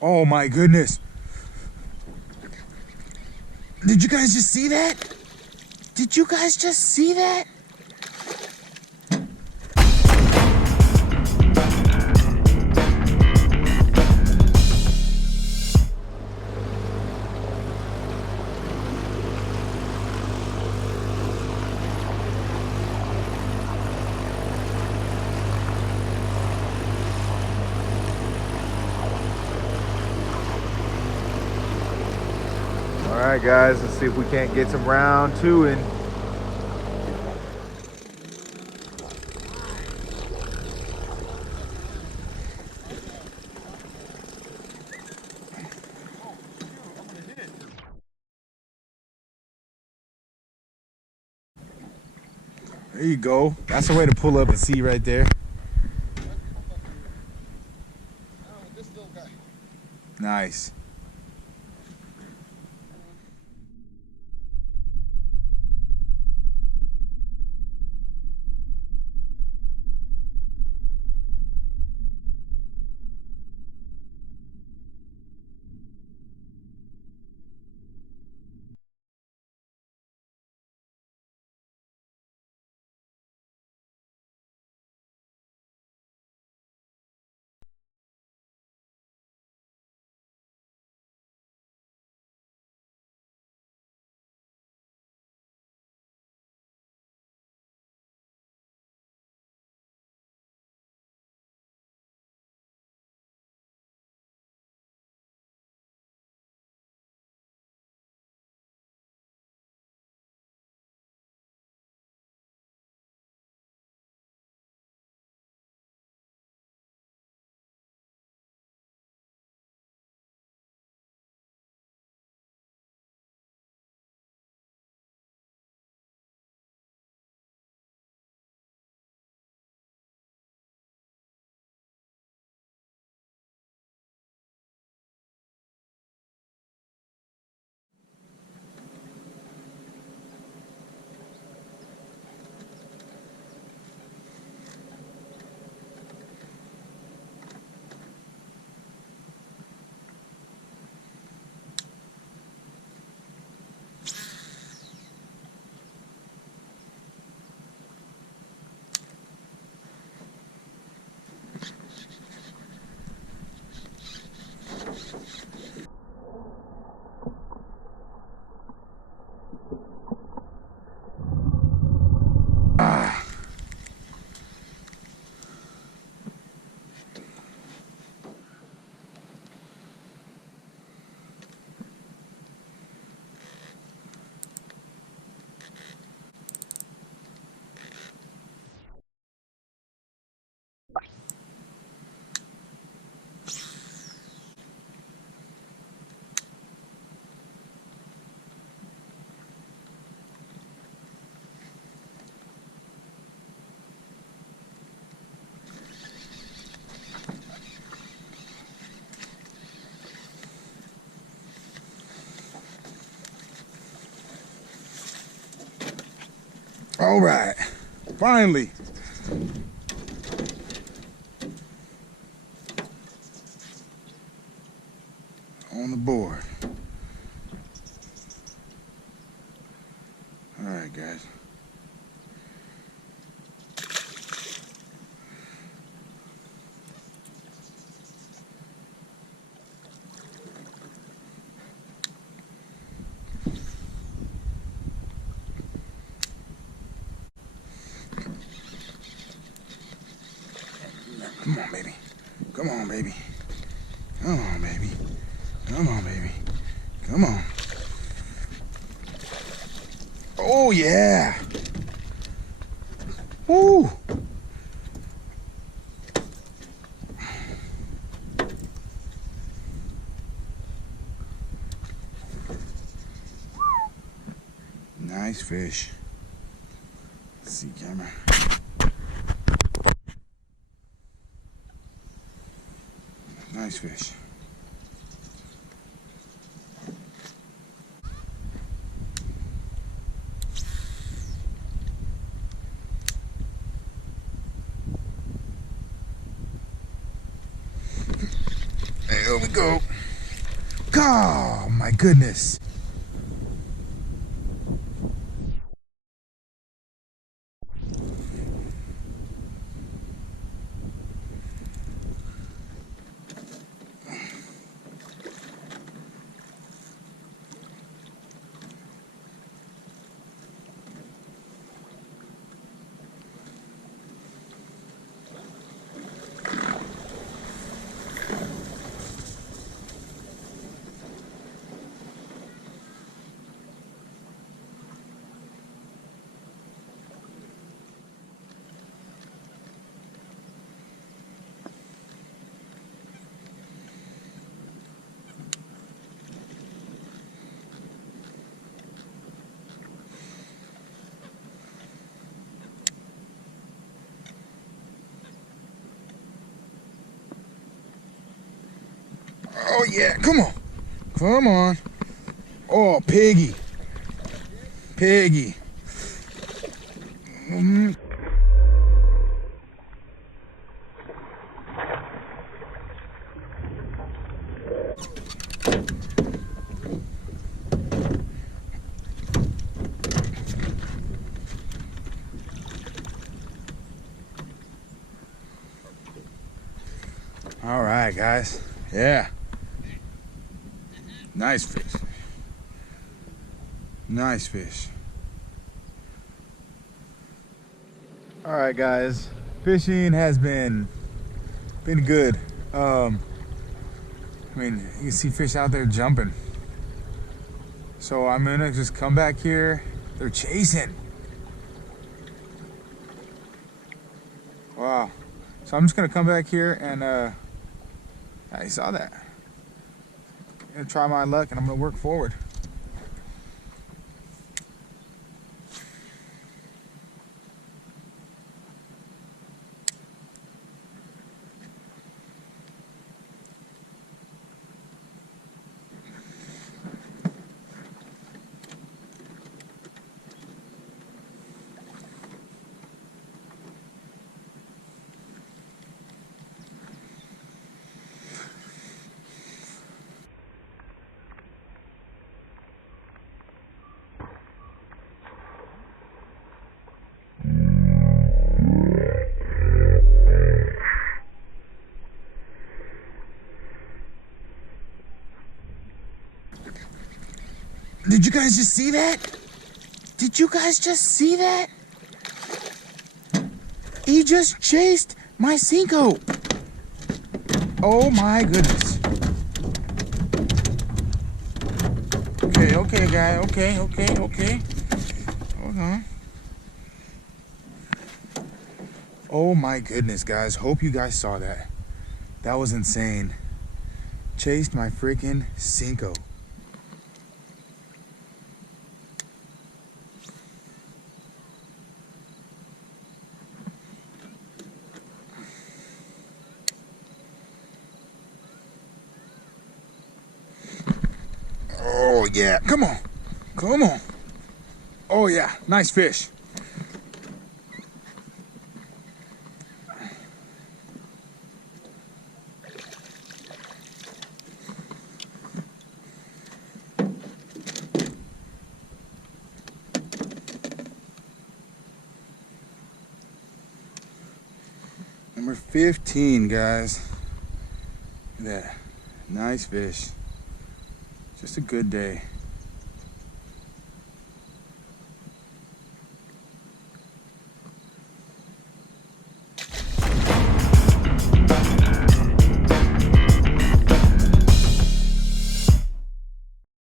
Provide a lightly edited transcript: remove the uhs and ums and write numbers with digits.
Oh my goodness. Did you guys just see that? Did you guys just see that? All right, guys, let's see if we can't get some round two in. There you go. That's a way to pull up and see right there. Nice. All right, finally. On the board. All right, guys. Come on, baby. Come on, baby. Come on, baby. Come on, baby. Come on. Oh, yeah. Woo. Nice fish. Let's see, camera. Nice fish. Hey, Here we go. Oh my goodness. Oh yeah, come on. Come on. Oh, piggy. Piggy. All right, guys. Yeah. Nice fish. Nice fish. All right, guys. Fishing has been good. I mean, you can see fish out there jumping. So I'm gonna just come back here. They're chasing. Wow. So I'm just gonna come back here and I saw that. I'm gonna try my luck and I'm gonna work forward. Did you guys just see that? Did you guys just see that? He just chased my Cinco. Oh my goodness. Okay, guy. Okay. Hold on. Oh my goodness, guys. Hope you guys saw that. That was insane. Chased my freaking Cinco. Oh yeah, come on. Oh yeah, nice fish. Number 15, guys. Look at that. Nice fish. Just a good day.